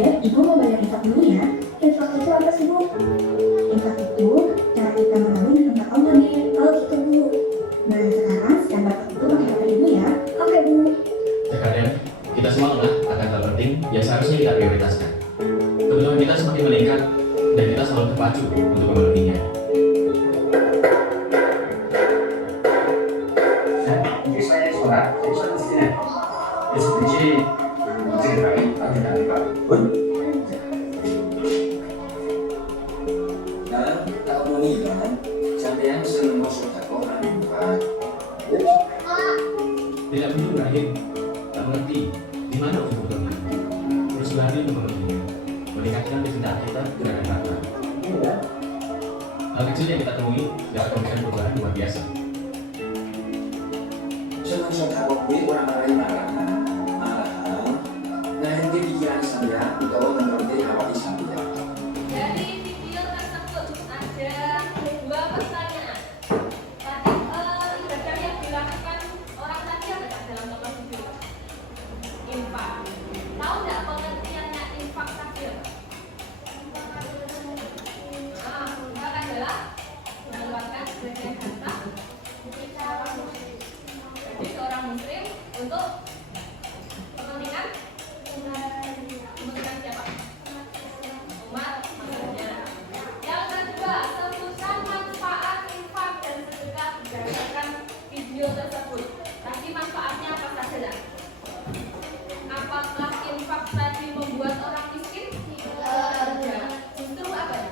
Ibu mau bayar infak dulu ya. Infak itu apa sih, Bu? Infak itu cara kita menabung di tempat Allah nih. Oh gitu, Bu. Nah, sekarang scan barcode itu pakai HP Ibu ya. Oke, Bu. Terkadang kita semua lengah akan hal penting yang seharusnya kita prioritaskan. Kebutuhan kita semakin meningkat dan kita selalu terpacu untuk memenuhinya. Dalam keumuman, sampean sering masuk orang empat. Tidak begitu Ibrahim, tak mengerti di mana untuk kebutuhan kita. Terus berani untuk memenuhinya, meningkatkan kecintaan kita dengan kata. Hal kecil yang kita temui dapat memberikan perubahan luar biasa. Jangan sok orang lain malahan, nah yang pikiran saya atau mengerti apa di saya. Dari video tersebut ada dua pertanyaan. Tadi ibadah yang dilakukan orang tadi apa dalam nomor video? Infak. Tahu nggak pengertiannya infak tadi? Infak adalah mengeluarkan sebagian harta dari seorang muslim untuk kepentingan siapa? Umat maksudnya. Yang kedua, sebutkan manfaat infak dan sedekah berdasarkan video tersebut. Tadi manfaatnya apa saja? Apakah infak tadi membuat orang miskin? Tidak. Justru apa ya?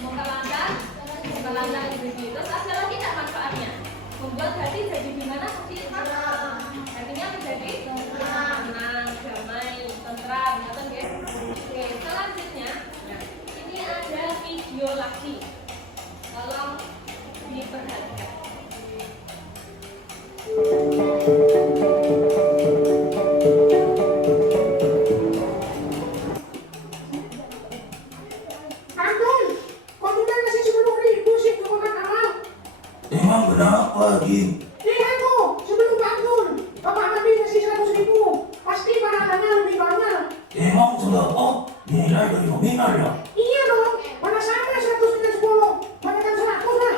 Mengelangkan rezeki. Terus ada lagi tidak manfaatnya? Membuat hati jadi gimana? Hatinya menjadi tenang, damai, tentram, ngerti guys? Oke, selanjutnya ini ada video lagi. Tolong diperhatikan. Anton, kok kita masih 10.000 sih ke kotak amal? Emang berapa, Jim? Lihat tuh, sebelum bangun, Bapak Nabi ngasih 100.000. Pasti pahalanya lebih banyak. Emang sudah dinilai dari nominal ya? Iya dong, mana sama 100 dengan 10. Banyakkan 100 lah.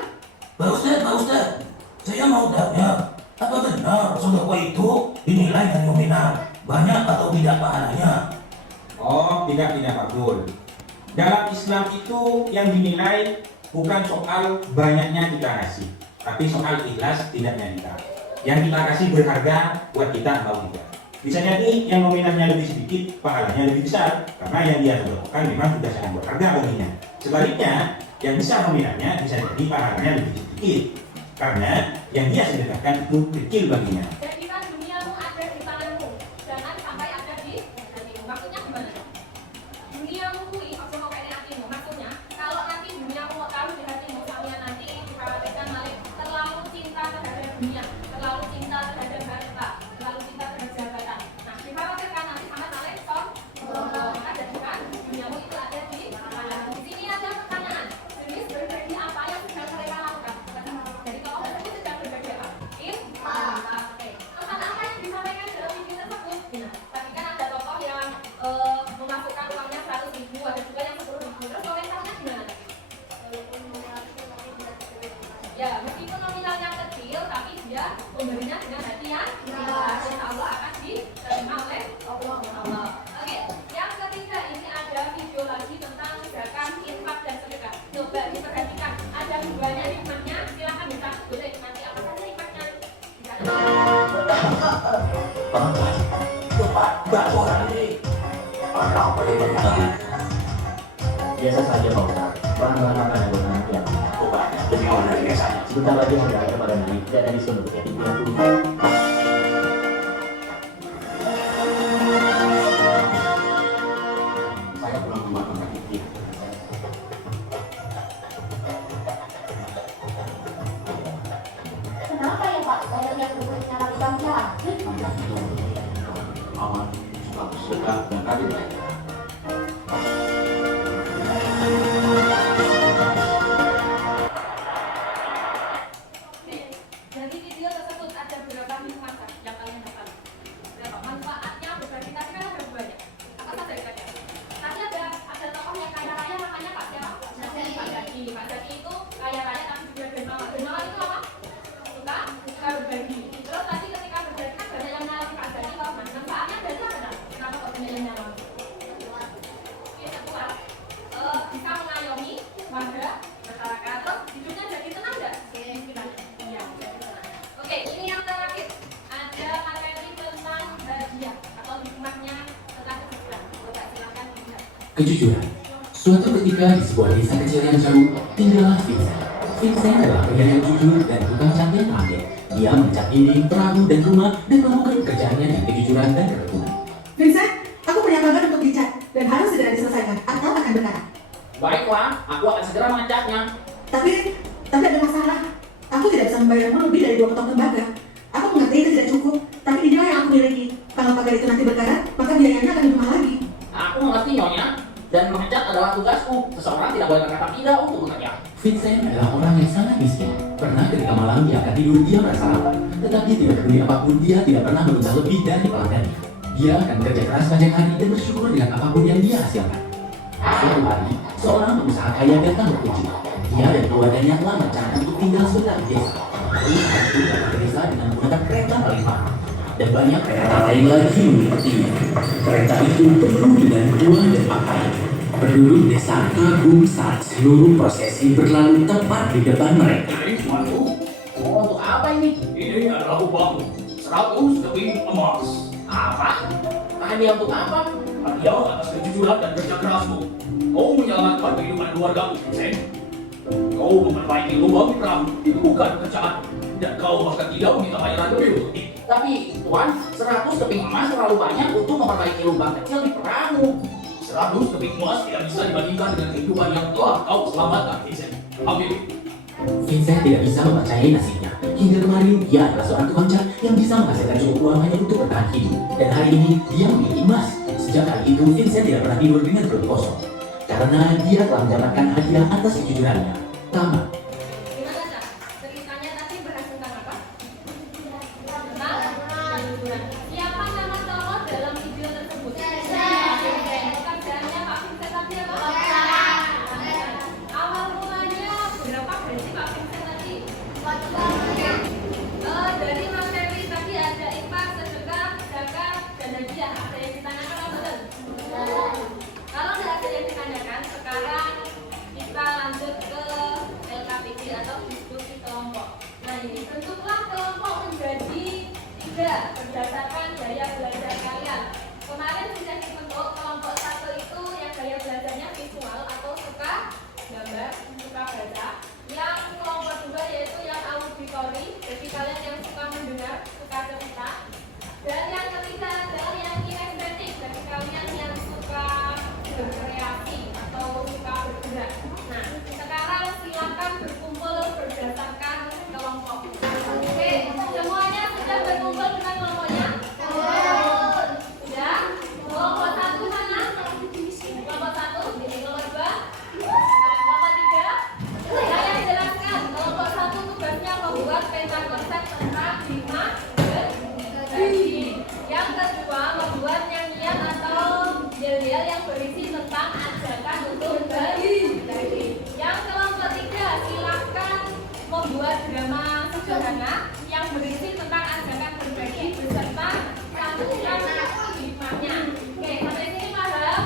Pak Ustaz, saya mau tanya, apa benar sedekah itu dinilai dari nominal? Banyak atau tidak pahalanya? Oh, tidak Pak Gul. Dalam Islam itu yang dinilai bukan soal banyaknya kita kasih, tapi soal ikhlas tidaknya kita. Yang kita kasih berharga buat kita atau tidak. Bisa jadi yang nominalnya lebih sedikit, pahalanya lebih besar, karena yang dia sedekahkan memang sudah sangat berharga baginya. Sebaliknya, yang besar nominalnya bisa jadi pahalanya lebih sedikit, karena yang dia sedekahkan itu kecil baginya. Jadikan duniamu ada di tanganmu, jangan sampai ada di hatimu. Maksudnya gimana? Duniamu maksudnya mau kayak hatimu. Maksudnya kalau nanti duniamu mau taruh di hatimu, sampai nanti dikhawatirkan malah terlalu cinta terhadap dunia, terlalu cinta terhadap harta, terlalu cinta terhadap jabatan. Nah, dikhawatirkan nanti sama malah maka jadikan duniamu itu ada di tanganmu. Di sini ada pertanyaan, jenis berbagi apa yang sedang mereka lakukan? Jadi kalau tersebut sedang berbagi apa? Oke. Pesan apa yang disampaikan dalam video tersebut? Tadi kan ada tokoh yang memasukkan uangnya 100.000, ada juga yang 10.000. Terus komentarnya gimana? Ya, meskipun nominalnya kecil, tapi dia memberinya dengan hati yang ikhlas. Insya Allah akan diterima oleh Allah. Oke, yang ketiga ini ada video lagi tentang zakat, infak dan sedekah. Coba diperhatikan, ada banyak nikmatnya. Silakan disebut boleh nikmati apa saja nikmatnya. Biasa saja Pak Ustaz, bahan-bahan makanan yang bernanas yang lebih awal dari biasanya. Sebentar lagi sudah ada pada Nabi dan Nabi Sunduk yang dipilih. Saya pulang rumah makan ini. Kenapa ya Pak? Saya lihat bukunya lagi bangsa. Aman, suka dan kaget lainnya. Dari video tersebut ada beberapa manfaat yang kalian dapat. Berapa manfaat keluarga, masyarakat, terus hidupnya jadi tenang nggak? Iya, jadi tenang. Oke, ini yang terakhir. Ada materi tentang bahagia atau hikmahnya tentang kejujuran. Coba silakan dilihat. Kejujuran. Suatu ketika di sebuah desa kecil yang jauh, tinggallah Vincent. Vincent adalah pria yang jujur dan tukang cat yang pandai. Dia mencat dinding, perahu, dan rumah dan melakukan pekerjaannya dengan kejujuran dan ketekunan. Vincent, aku punya kabar untuk dicat dan harus segera diselesaikan atau akan berkarat. Baiklah, aku akan segera mengecatnya. Tapi ada masalah. Aku tidak bisa membayarmu lebih dari 2 potong tembaga. Aku mengerti itu tidak cukup, tapi inilah yang aku miliki. Kalau pagar itu nanti berkarat, maka biayanya akan lebih mahal lagi. Aku mengerti nyonya, dan mengecat adalah tugasku. Seseorang tidak boleh berkata tidak untuk bekerja. Vincent adalah orang yang sangat miskin. Pernah ketika malam dia akan tidur, dia merasa lapar. Tetapi tidak peduli apapun, dia tidak pernah menunda lebih dari pelanggannya. Dia akan bekerja keras sepanjang hari dan bersyukur dengan apapun yang dia hasilkan. Suatu hari, seorang pengusaha kaya datang berkunjung. Dia dan keluarganya telah merencanakan untuk tinggal sebentar di desa. Lalu saat itu datang ke desa dengan menggunakan kereta paling mahal. Dan banyak kereta lain lagi mengikutinya. Kereta itu penuh dengan uang dan pakaian. Penduduk desa kagum saat seluruh prosesi berlalu tepat di depan mereka. Ini tuanku, Untuk apa ini? ini adalah upahmu. 100 keping emas. Apa? Hadiah untuk apa? Hadiah atas kejujuran dan kerja kerasmu. Kau menyelamatkan kehidupan keluargamu, Vincent. Kau memperbaiki lubang di perahu, itu bukan pekerjaan. Dan kau bahkan tidak meminta bayaran lebih untuk itu. Tapi, Tuan, 100 keping emas terlalu banyak untuk memperbaiki lubang kecil di perahu. 100 keping emas tidak bisa dibandingkan dengan kehidupan yang telah kau selamatkan, Vincent. Ambil. Vincent tidak bisa mempercayai nasibnya. Hingga kemarin, dia adalah seorang tukang cat yang bisa menghasilkan cukup uang hanya untuk bertahan hidup. Dan hari ini, dia memiliki emas. Sejak hari itu, Vincent tidak pernah tidur dengan perut kosong. Karena dia telah mendapatkan hadiah atas kejujurannya. Tamat. Gimana Cak? Ceritanya tadi berhasil tentang apa? Tentang kejujuran. Siapa nama tokoh dalam video tersebut? Pekerjaannya Pak Vincent tadi apa? Awal mulanya berapa gaji Pak Vincent tadi? Dari materi tadi ada infak, sedekah, zakat, dan hadiah. Ada yang ditanyakan apa betul? Kalau tidak ada yang ditanyakan, sekarang kita lanjut ke LKPD atau diskusi kelompok. Nah ini bentuklah kelompok menjadi 3 berdasarkan gaya belajar kalian. Kemarin sudah dibentuk kelompok 1 itu yang gaya belajarnya visual atau suka gambar, suka baca. Yang kelompok 2 yaitu yang auditori, jadi kalian yang suka mendengar, suka cerita. Dan yang ketiga adalah yang kinestetik, jadi kalian yang suka berkreasi atau suka bergerak. Nah, sekarang silakan berkumpul berdasarkan kelompok. Oke, semuanya sudah berkumpul dengan kelompoknya? Sudah? Kelompok 1 mana? Kelompok 1, ini kelompok 2. Kelompok 3. Saya jelaskan, kelompok 1 tugasnya membuat peta konsep tentang hikmah berbagi. Yang kedua, membuat nyanyian atau yel-yel yang berisi tentang ajakan untuk berbagi. Yang kelompok 3, silakan membuat drama sederhana yang berisi tentang ajakan berbagi beserta santunan hikmahnya. Oke, sampai sini paham?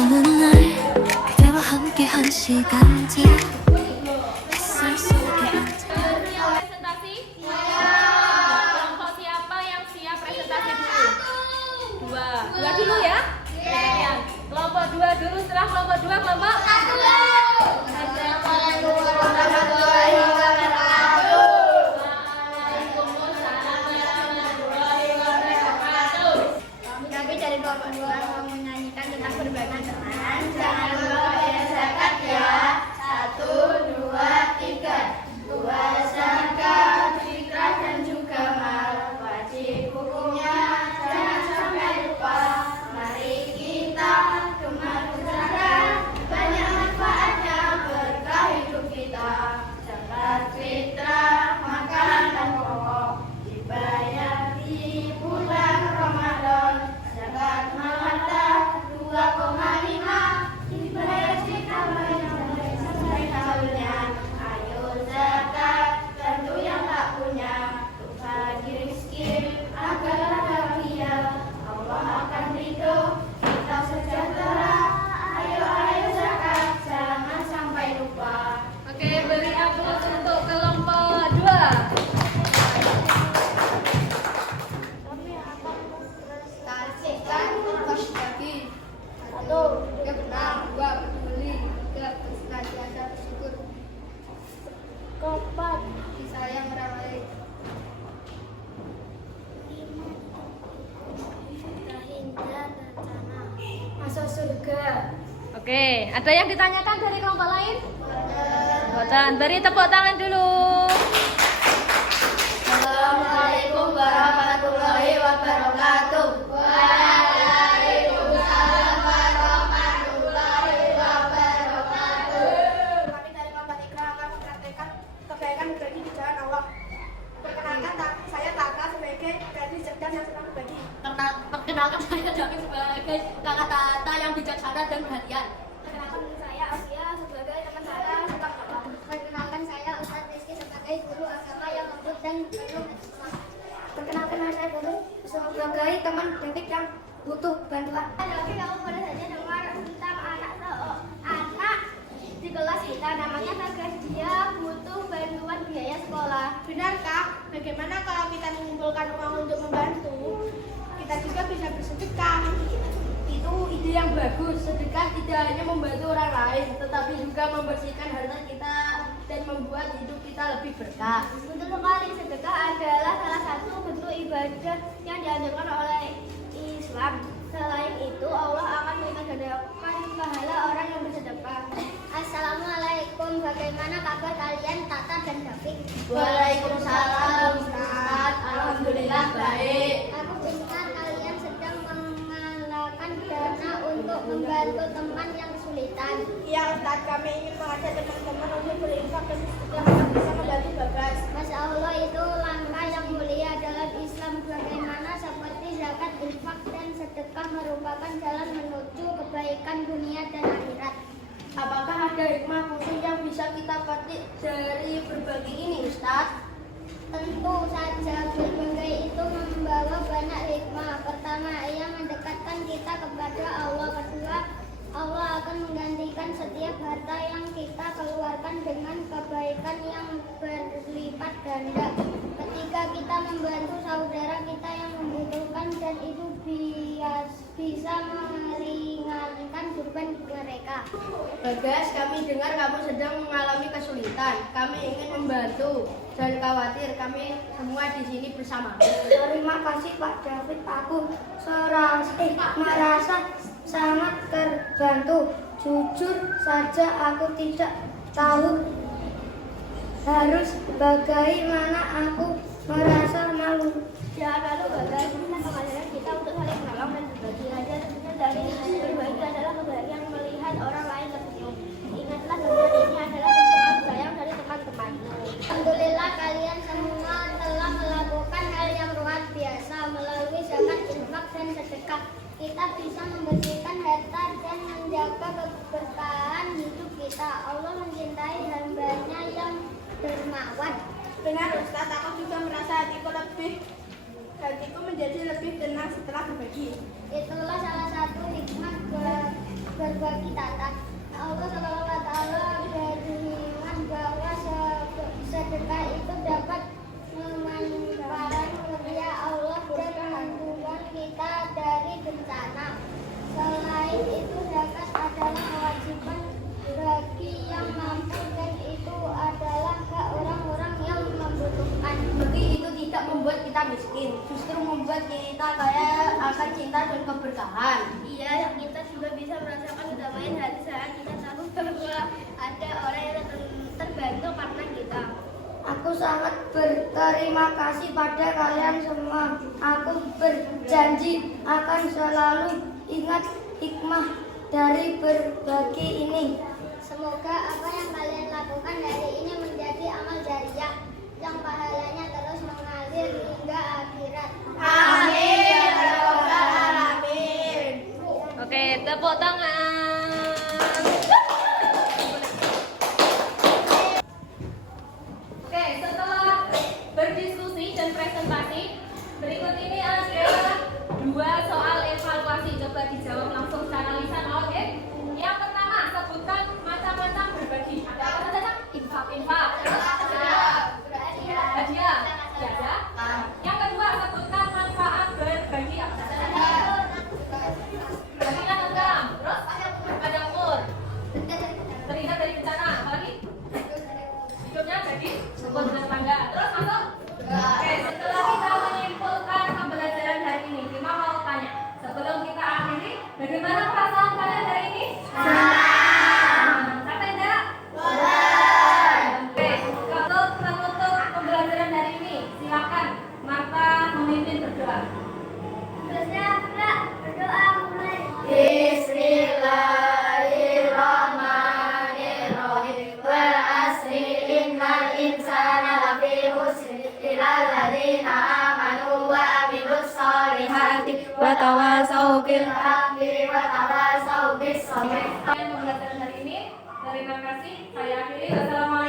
어느 날 그대와 함께 한 시간째 햇살 속에 앉아 Presentasi? Kelompok siapa yang siap presentasi dulu? 2 dulu ya? Kalian. Kelompok 2 dulu, setelah kelompok 2 kelompok 1. Assalamualaikum warahmatullahi wabarakatuh. Waalaikumsalam warahmatullahi wabarakatuh. Kami dari kelompok 2 mau menyanyikan tentang berbagi teman. Jangan lupa bayar zakat ya. 1, 2, 3. Puasa, fitrah dan juga mal. Wajib hukumnya jangan sampai lupa. Mari kita gemar berzakat. Banyak manfaatnya berkah hidup kita. Zakat fitrah makanan pokok dibayar di bulan Ramadan. Zakat mal harta 2,5 dibayar Oke, ada yang ditanyakan dari kelompok lain? Boten. Beri tepuk tangan dulu. Assalamualaikum warahmatullahi wabarakatuh. Waalaikumsalam warahmatullahi wabarakatuh. Kami dari kelompok Ikra akan mempraktekkan kebaikan berbagi di jalan Allah. Perkenalkan, saya Taka sebagai gadis cerdas yang senang berbagi. Perkenalkan, saya Jami sebagai kakak Tata yang bijaksana dan perhatian. Perkenalkan, saya Asia sebagai teman Tata senang berbagi. Perkenalkan, saya Ustaz Rizky sebagai guru agama yang lembut dan penuh hikmah. Perkenalkan, saya Guru sebagai teman didik yang butuh bantuan. Tapi kamu pada saja dengar tentang anak di kelas kita, namanya Bagas. Dia butuh bantuan biaya sekolah. Benarkah? Bagaimana kalau kita mengumpulkan uang untuk membantu? Kita juga bisa bersedekah. Itu ide yang bagus. Sedekah tidak hanya membantu orang lain, tetapi juga membersihkan harta kita dan membuat hidup kita lebih berkah. Betul sekali, sedekah adalah salah satu bentuk ibadah yang dianjurkan oleh Islam. Selain itu, Allah akan menggandakan pahala orang yang bersedekah. Assalamualaikum, bagaimana kabar kalian, Tata dan David? Waalaikumsalam, Ustaz. Alhamdulillah baik. Aku dengar kalian sedang mengalahkan dana untuk membantu teman yang kesulitan. Ya Ustaz, kami ingin mengajak teman-teman untuk berinfak dan setelah bisa membantu Bagas. Masya Allah, itu langkah yang mulia dalam Islam. Bagaimana seperti zakat, infak, dan sedekah merupakan jalan menuju kebaikan dunia dan akhirat. Apakah ada hikmah khusus yang bisa kita petik dari berbagi ini, Ustaz? Tentu saja berbagai itu membawa banyak hikmah. Pertama, ia mendekatkan kita kepada Allah. Kedua, Allah akan menggantikan setiap harta yang kita keluarkan dengan kebaikan yang berlipat ganda. Ketiga, kita membantu saudara kita yang membutuhkan dan itu bisa meringankan beban mereka. Bagas, kami dengar kamu sedang mengalami kesulitan. Kami ingin membantu. Jangan khawatir, kami semua di sini bersama. Terima kasih Pak David. Aku merasa sangat terbantu. Jujur saja aku tidak tahu harus bagaimana, aku merasa malu. Jangan lalu Bagas, kita pengajaran kita untuk saling menolong dan berbagi. Ajar tentunya dari berbagi adalah kebahagiaan melihat orang lain tersenyum. Ingatlah dunia ini adalah bentuk sayang dari teman-temanmu. Alhamdulillah, kalian semua telah melakukan hal yang luar biasa. Melalui zakat, infak, dan sedekah, kita bisa membersihkan harta dan menjaga keberkahan hidup kita. Allah mencintai hambanya yang dermawan. Benar Ustaz, aku juga merasa hatiku menjadi lebih tenang setelah berbagi. Itulah salah satu hikmah berbagi Tata. Allah SWT berfirman bahwa sedekah itu dapat memanfaatkan mulia Allah dan menangguhkan kita dari bencana. Selain itu, zakat adalah kewajiban bagi yang mampu dan itu adalah ke orang-orang yang membutuhkan. Bagi itu tidak membuat kita miskin, justru membuat kita kaya akan cinta dan keberkahan. Iya, kita juga bisa merasakan kedamaian hati saat kita tahu bahwa ada orang yang terbantu karena kita. Aku sangat berterima kasih pada kalian semua. Aku berjanji akan selalu ingat hikmah dari berbagi ini. Semoga apa yang kalian lakukan hari ini menjadi amal jariah yang pahalanya terus mengalir hingga akhirat. Amin ya rabbal alamin. Oke, tepuk tangan. Oke, setelah berdiskusi dan presentasi, berikut ini ada 2 soal evaluasi. Coba dijawab langsung secara lisan, oke? Yang pertama, sebutkan macam-macam berbagi. Ada apa saja? Infak, hadiah, ya. Yang kedua, wa tawasau bil haqqi wa tawasau bis sabr. Yang pembelajaran hari ini, terima kasih. Saya akhiri. Wassalamualaikum.